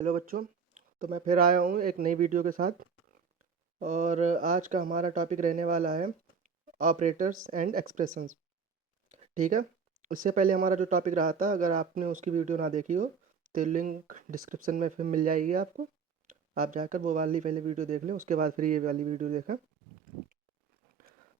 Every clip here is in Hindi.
हेलो बच्चों। तो मैं फिर आया हूँ एक नई वीडियो के साथ। और आज का हमारा टॉपिक रहने वाला है ऑपरेटर्स एंड एक्सप्रेशंस। ठीक है। इससे पहले हमारा जो टॉपिक रहा था, अगर आपने उसकी वीडियो ना देखी हो तो लिंक डिस्क्रिप्शन में फिर मिल जाएगी आपको। आप जाकर वो वाली पहले वीडियो देख लें, उसके बाद फिर ये वाली वीडियो देखें।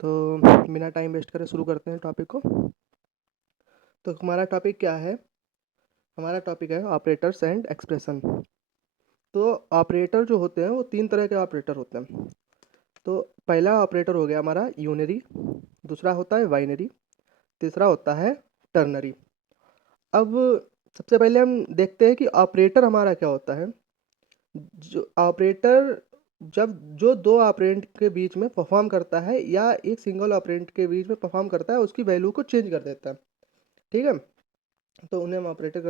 तो बिना टाइम वेस्ट करे शुरू करते हैं टॉपिक को। तो हमारा टॉपिक क्या है? हमारा टॉपिक है ऑपरेटर्स एंड एक्सप्रेशन। तो ऑपरेटर जो होते हैं वो तीन तरह के ऑपरेटर होते हैं। तो पहला ऑपरेटर हो गया हमारा यूनरी, दूसरा होता है बाइनरी, तीसरा होता है टर्नरी। अब सबसे पहले हम देखते हैं कि ऑपरेटर हमारा क्या होता है। जो ऑपरेटर, जब जो दो ऑपरेंड के बीच में परफॉर्म करता है या एक सिंगल ऑपरेंड के बीच में परफॉर्म करता है, उसकी वैल्यू को चेंज कर देता है। ठीक है। तो उन्हें हम ऑपरेटर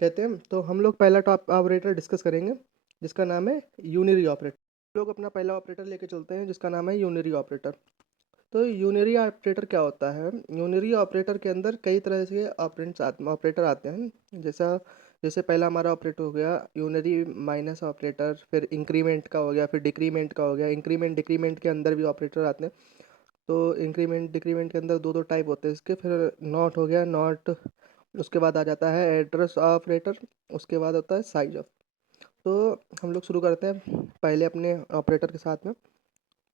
कहते हैं। तो हम लोग पहला टॉप ऑपरेटर डिस्कस करेंगे, जिसका नाम है यूनरी ऑपरेटर। लोग अपना पहला ऑपरेटर लेके चलते हैं, जिसका नाम है यूनरी ऑपरेटर। तो यूनरी ऑपरेटर क्या होता है? यूनरी ऑपरेटर के अंदर कई तरह से ऑपरेटर आते हैं। जैसा जैसे पहला हमारा ऑपरेटर हो गया यूनरी माइनस ऑपरेटर, फिर इंक्रीमेंट का हो गया, फिर डिक्रीमेंट का हो गया। इंक्रीमेंट डिक्रीमेंट के अंदर भी ऑपरेटर आते हैं। तो इंक्रीमेंट डिक्रीमेंट के अंदर दो दो टाइप होते हैं इसके। फिर नॉट हो गया, नॉट। उसके बाद आ जाता है एड्रेस ऑपरेटर। उसके बाद होता है साइज ऑफ। तो हम लोग शुरू करते हैं पहले अपने ऑपरेटर के साथ में।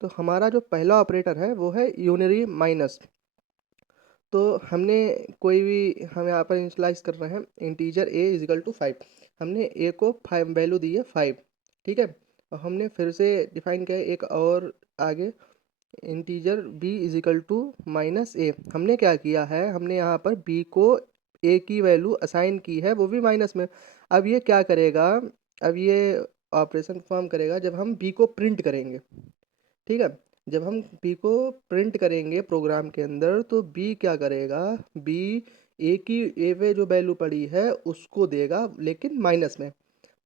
तो हमारा जो पहला ऑपरेटर है वो है यूनरी माइनस। तो हमने कोई भी, हम यहाँ पर इनिशियलाइज कर रहे हैं इंटीजर a इजिकल टू 5। हमने a को 5 वैल्यू दी है 5। ठीक है। और हमने फिर से डिफाइन किया है एक और आगे, integer b is equal to minus a। हमने क्या किया है, हमने यहाँ पर b को a की वैल्यू असाइन की है, वो भी माइनस में। अब ये क्या करेगा? अब ये ऑपरेशन परफॉर्म करेगा जब हम b को प्रिंट करेंगे। ठीक है। जब हम बी को प्रिंट करेंगे प्रोग्राम के अंदर, तो बी क्या करेगा? बी ए की ए पे जो वैल्यू पड़ी है उसको देगा, लेकिन माइनस में।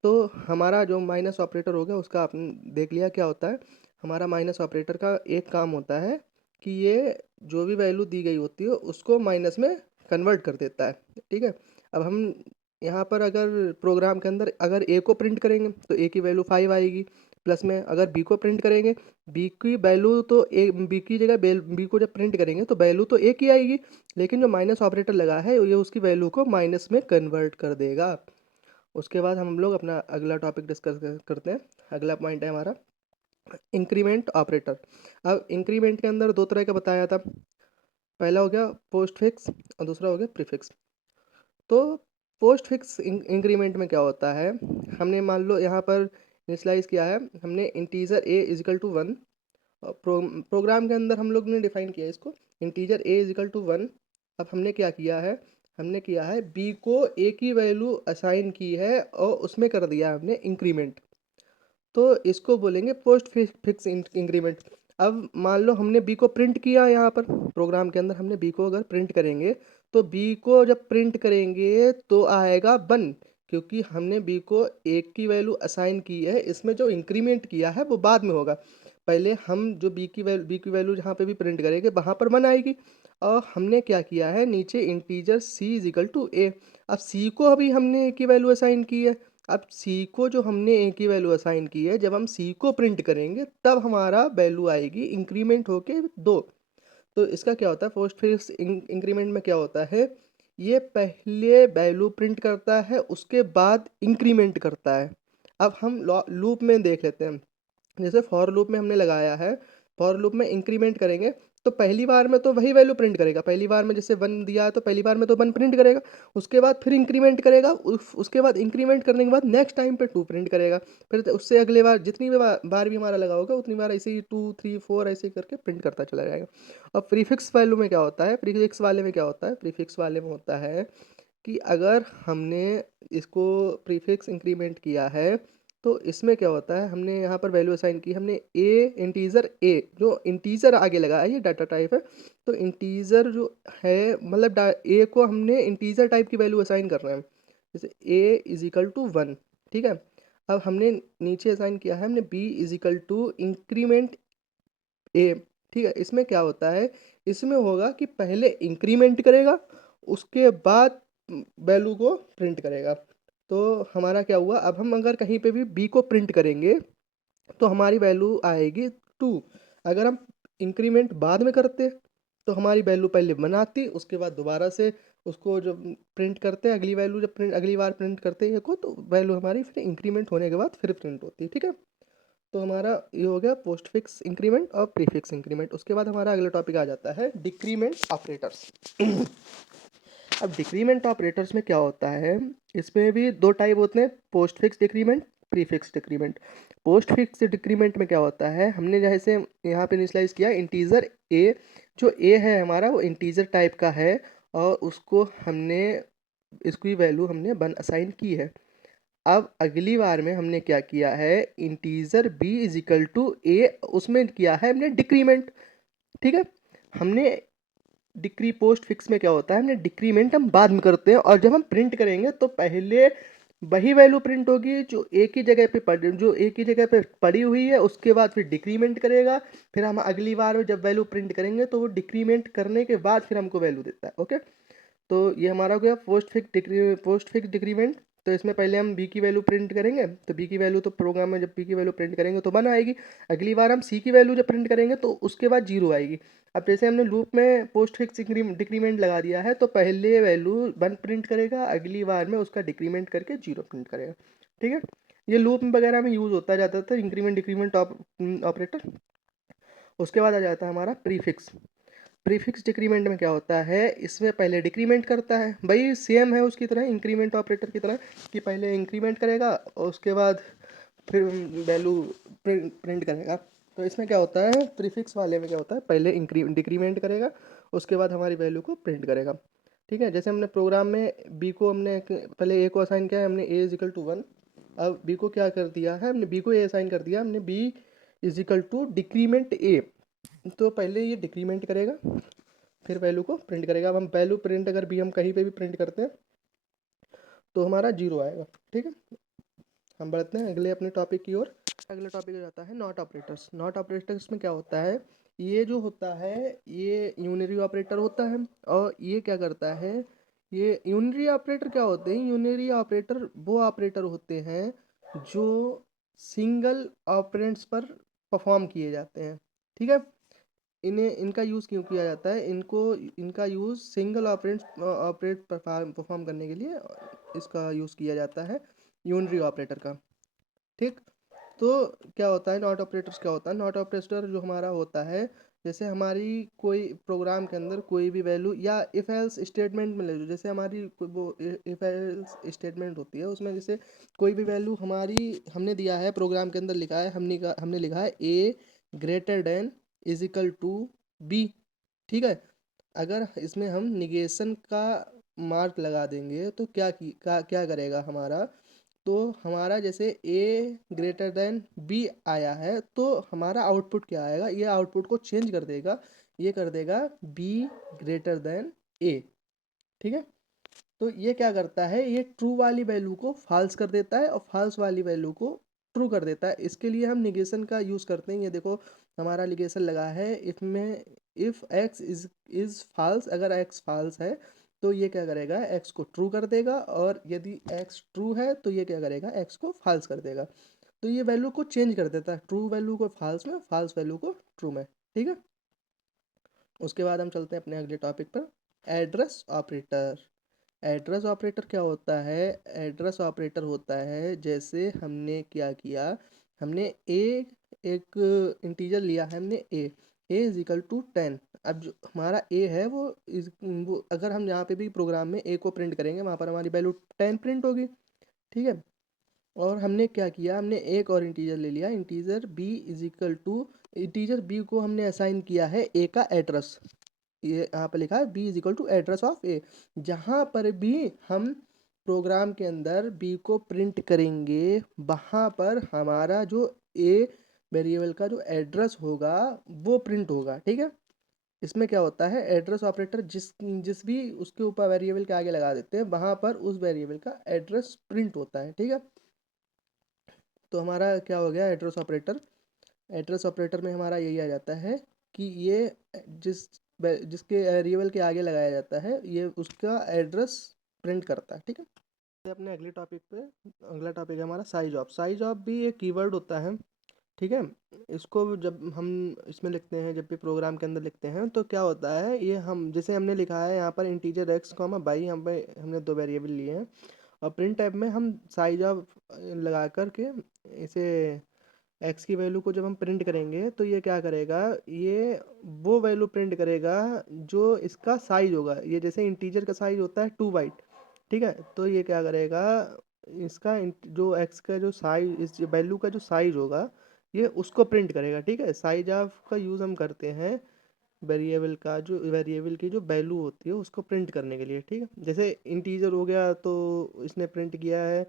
तो हमारा जो माइनस ऑपरेटर हो गया उसका आपने देख लिया क्या होता है। हमारा माइनस ऑपरेटर का एक काम होता है कि ये जो भी वैल्यू दी गई होती है उसको माइनस में कन्वर्ट कर देता है। ठीक है। अब हम यहाँ पर अगर प्रोग्राम के अंदर अगर ए को प्रिंट करेंगे तो ए की वैल्यू 5 आएगी प्लस में। अगर बी को प्रिंट करेंगे, बी की वैल्यू तो ए, बी की जगह बी को जब प्रिंट करेंगे तो वैल्यू तो एक ही आएगी, लेकिन जो माइनस ऑपरेटर लगा है ये उसकी वैल्यू को माइनस में कन्वर्ट कर देगा। उसके बाद हम लोग अपना अगला टॉपिक डिस्कस करते हैं। अगला पॉइंट है हमारा इंक्रीमेंट ऑपरेटर। अब इंक्रीमेंट के अंदर दो तरह का बताया था। पहला हो गया पोस्ट फिक्स और दूसरा हो गया प्रीफिक्स। तो पोस्ट फिक्स इंक्रीमेंट में क्या होता है, हमने मान लो यहाँ पर इनिशलाइज किया है हमने integer A is equal to 1। Program के अंदर हम लोग ने डिफाइन किया इसको इंटीजर ए इजिकल टू 1। अब हमने क्या किया है, हमने किया है बी को ए की वैल्यू असाइन की है और उसमें कर दिया हमने इंक्रीमेंट। तो इसको बोलेंगे पोस्ट फिक्स इंक्रीमेंट। अब मान लो हमने बी को प्रिंट किया, यहाँ पर प्रोग्राम के अंदर हमने बी को अगर प्रिंट करेंगे तो बी को जब प्रिंट करेंगे तो आएगा 1, क्योंकि हमने बी को एक की वैल्यू असाइन की है। इसमें जो इंक्रीमेंट किया है वो बाद में होगा। पहले हम जो बी की वैल्यू जहाँ पे भी प्रिंट करेंगे वहाँ पर 1 आएगी। और हमने क्या किया है, नीचे इंटीजर सी इजिकल टू ए। अब सी को अभी हमने ए की वैल्यू असाइन की है। अब सी को जो हमने ए की वैल्यू असाइन की है, जब हम सी को प्रिंट करेंगे तब हमारा वैल्यू आएगी इंक्रीमेंट होके 2। तो इसका क्या होता है, पोस्ट फिक्स इंक्रीमेंट में क्या होता है, ये पहले वैल्यू प्रिंट करता है उसके बाद इंक्रीमेंट करता है। अब हम लूप में देख लेते हैं। जैसे फॉर लूप में हमने लगाया है, फॉर लूप में इंक्रीमेंट करेंगे तो पहली बार में तो वही वैल्यू प्रिंट करेगा। पहली बार में जैसे 1 दिया है तो पहली बार में तो 1 प्रिंट करेगा। उसके बाद फिर इंक्रीमेंट करेगा, उसके बाद इंक्रीमेंट करने के बाद नेक्स्ट टाइम पे 2 प्रिंट करेगा। फिर उससे अगले बार जितनी भी बार भी हमारा लगा होगा उतनी बार ऐसे ही 2 3 4 ऐसे ही करके प्रिंट करता चला जाएगा। और प्रीफिक्स वैल्यू में क्या होता है, प्रीफिक्स वाले में क्या होता है, प्रीफिक्स वाले में होता है कि अगर हमने इसको प्रीफिक्स इंक्रीमेंट किया है तो इसमें क्या होता है, हमने यहाँ पर वैल्यू असाइन की, हमने ए इंटीजर ए, जो इंटीजर आगे लगा है ये डाटा टाइप है। तो इंटीजर जो है मतलब ए को हमने इंटीजर टाइप की वैल्यू असाइन कर रहे हैं, जैसे ए इजिकल टू 1। ठीक है। अब हमने नीचे असाइन किया है हमने बी इजिकल टू इंक्रीमेंट ए। ठीक है। इसमें क्या होता है, इसमें होगा कि पहले इंक्रीमेंट करेगा उसके बाद वैल्यू को प्रिंट करेगा। तो हमारा क्या हुआ, अब हम अगर कहीं पे भी b को प्रिंट करेंगे तो हमारी वैल्यू आएगी 2। अगर हम इंक्रीमेंट बाद में करते तो हमारी वैल्यू पहले 1 आती, उसके बाद दोबारा से उसको जब प्रिंट करते अगली वैल्यू जब अगली बार प्रिंट करते ये को, तो वैल्यू हमारी फिर इंक्रीमेंट होने के बाद फिर प्रिंट होती है। ठीक है, तो हमारा ये हो गया पोस्ट फिक्स इंक्रीमेंट और प्रीफिक्स इंक्रीमेंट। उसके बाद हमारा अगला टॉपिक आ जाता है डिक्रीमेंट ऑपरेटर्स। अब डिक्रीमेंट ऑपरेटर्स में क्या होता है, इसमें भी दो टाइप होते हैं, post fix decrement, prefix decrement. Post fix decrement में क्या होता है, हमने जैसे यहाँ पे इनिशियलाइज किया इंटीजर ए, जो ए है हमारा वो इंटीजर टाइप का है और उसको हमने इसकी वैल्यू हमने 1 असाइन की है। अब अगली बार में हमने क्या किया है, integer b is equal to A, उसमें किया है हमने डिक्रीमेंट। ठीक है, हमने डिक्री पोस्ट फिक्स में क्या होता है, हमने डिक्रीमेंट हम बाद में करते हैं और जब हम प्रिंट करेंगे तो पहले वही वैल्यू प्रिंट होगी जो एक ही जगह पे पड़ी हुई है, उसके बाद फिर डिक्रीमेंट करेगा, फिर हम अगली बार में जब वैल्यू प्रिंट करेंगे तो वो डिक्रीमेंट करने के बाद फिर हमको वैल्यू देता है। ओके, तो ये हमारा हो गया पोस्ट फिक्स डिक्रीमेंट। तो इसमें पहले हम बी की वैल्यू प्रिंट करेंगे, तो बी की वैल्यू तो प्रोग्राम में जब बी की वैल्यू प्रिंट करेंगे तो 1 आएगी। अगली बार हम सी की वैल्यू जब प्रिंट करेंगे तो उसके बाद 0 आएगी। अब जैसे हमने लूप में पोस्ट फिक्स डिक्रीमेंट लगा दिया है तो पहले वैल्यू 1 प्रिंट करेगा, अगली बार में उसका डिक्रीमेंट करके 0 प्रिंट करेगा। ठीक है, ये लूप वगैरह में यूज़ होता जाता था इंक्रीमेंट डिक्रीमेंट ऑपरेटर। उसके बाद आ जाता है हमारा प्रीफिक्स। प्रीफिक्स डिक्रीमेंट में क्या होता है, इसमें पहले डिक्रीमेंट करता है, भाई सेम है उसकी तरह, इंक्रीमेंट ऑपरेटर की तरह, कि पहले इंक्रीमेंट करेगा और उसके बाद फिर वैल्यू प्रिंट करेगा। तो इसमें क्या होता है, प्रीफिक्स वाले में क्या होता है, पहले डिक्रीमेंट करेगा उसके बाद हमारी वैल्यू को प्रिंट करेगा। ठीक है, जैसे हमने प्रोग्राम में बी को हमने पहले ए को असाइन किया है, हमने ए इज इक्वल टू 1। अब बी को क्या कर दिया है, हमने बी को ए असाइन कर दिया, हमने B is equal to decrement A. तो पहले ये डिक्रीमेंट करेगा फिर वैल्यू को प्रिंट करेगा। अब हम वैल्यू प्रिंट अगर भी हम कहीं पे भी प्रिंट करते हैं तो हमारा 0 आएगा। ठीक है, हम बढ़ते हैं अगले अपने टॉपिक की ओर। अगला टॉपिक हो जाता है नॉट ऑपरेटर्स। नॉट ऑपरेटर्स में क्या होता है, ये जो होता है ये यूनरी ऑपरेटर होता है और ये क्या करता है, ये यूनरी ऑपरेटर क्या होते हैं, यूनरी ऑपरेटर वो ऑपरेटर होते हैं जो सिंगल ऑपरेंड्स पर परफॉर्म किए जाते हैं। ठीक है, इन्हें इनका यूज़ क्यों किया जाता है, इनका यूज़ सिंगल ऑपरेट परफॉर्म करने के लिए इसका यूज़ किया जाता है, यूनरी ऑपरेटर का। ठीक, तो क्या होता है नॉट ऑपरेटर्स, क्या होता है नॉट ऑपरेटर जो हमारा होता है, जैसे हमारी कोई प्रोग्राम के अंदर कोई भी वैल्यू या इफ एल्स स्टेटमेंट में ले लो, जैसे हमारी वो इफ एल्स स्टेटमेंट होती है उसमें जैसे कोई भी वैल्यू हमारी हमने दिया है प्रोग्राम के अंदर लिखा है, हमने लिखा है A greater than is equal to B. ठीक है, अगर इसमें हम निगेशन का मार्क लगा देंगे तो क्या करेगा हमारा, तो हमारा जैसे a ग्रेटर देन b आया है तो हमारा आउटपुट क्या आएगा, ये आउटपुट को चेंज कर देगा, ये कर देगा b ग्रेटर देन a। ठीक है, तो ये क्या करता है, ये ट्रू वाली वैल्यू को फॉल्स कर देता है और फॉल्स वाली वैल्यू को ट्रू कर देता है। इसके लिए हम निगेशन का यूज़ करते हैं, ये देखो हमारा निगेशन लगा है इफ में, इफ x इज फॉल्स, अगर x फॉल्स है तो ये क्या करेगा, x को ट्रू कर देगा और यदि x ट्रू है तो ये क्या करेगा, x को फॉल्स कर देगा। तो ये वैल्यू को चेंज कर देता है, ट्रू वैल्यू को फॉल्स में, फॉल्स वैल्यू को ट्रू में। ठीक है, उसके बाद हम चलते हैं अपने अगले टॉपिक पर, एड्रेस ऑपरेटर। एड्रेस ऑपरेटर क्या होता है, एड्रेस ऑपरेटर होता है जैसे हमने क्या किया, हमने एक इंटीजर लिया है, हमने ए इज इक्वल टू 10। अब जो हमारा ए है वो अगर हम यहाँ पे भी प्रोग्राम में ए को प्रिंट करेंगे वहाँ पर हमारी वैल्यू 10 प्रिंट होगी। ठीक है, और हमने क्या किया, हमने एक और इंटीजर ले लिया, integer B is equal to, integer B को हमने असाइन किया है ए का एड्रेस, ये यहाँ पर लिखा है B is equal to address of A. जहाँ पर भी हम प्रोग्राम के अंदर बी को प्रिंट करेंगे वहाँ पर हमारा जो ए वेरिएबल का जो एड्रेस होगा वो प्रिंट होगा। ठीक है, इसमें क्या होता है, एड्रेस ऑपरेटर जिस जिस भी उसके ऊपर वेरिएबल के आगे लगा देते हैं वहाँ पर उस वेरिएबल का एड्रेस प्रिंट होता है। ठीक है, तो हमारा क्या हो गया एड्रेस ऑपरेटर। एड्रेस ऑपरेटर में हमारा यही आ जाता है कि ये जिस जिसके वेरिएबल के आगे लगाया जाता है ये उसका एड्रेस प्रिंट करता है। ठीक है, अपने अगले टॉपिक पे। अगला टॉपिक है हमारा साइज ऑफ। साइज ऑफ भी एक कीवर्ड होता है, ठीक है। इसको जब हम इसमें लिखते हैं, जब भी प्रोग्राम के अंदर लिखते हैं, तो क्या होता है, ये हम जैसे हमने लिखा है यहाँ पर इंटीजर एक्स कॉमा बाई, हमने दो वेरिएबल लिए हैं, और प्रिंट टाइप में हम साइज ऑफ लगा करके इसे एक्स की वैल्यू को जब हम प्रिंट करेंगे तो ये क्या करेगा, ये वो वैल्यू प्रिंट करेगा जो इसका साइज होगा। ये जैसे इंटीजर का साइज होता है 2 बाइट, ठीक है। तो ये क्या करेगा, इसका जो एक्स का जो साइज, इस वैल्यू का जो साइज होगा, ये उसको प्रिंट करेगा, ठीक है। साइज ऑफ का यूज़ हम करते हैं वेरिएबल की जो वैल्यू होती है उसको प्रिंट करने के लिए, ठीक है। जैसे इंटीजर हो गया तो इसने प्रिंट किया है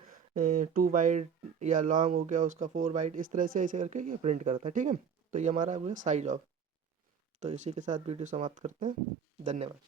2 बाइट, या लॉन्ग हो गया उसका 4 बाइट, इस तरह से ऐसे करके ये प्रिंट करता है, ठीक है। तो ये हमारा वो है साइज ऑफ। तो इसी के साथ वीडियो समाप्त करते हैं। धन्यवाद।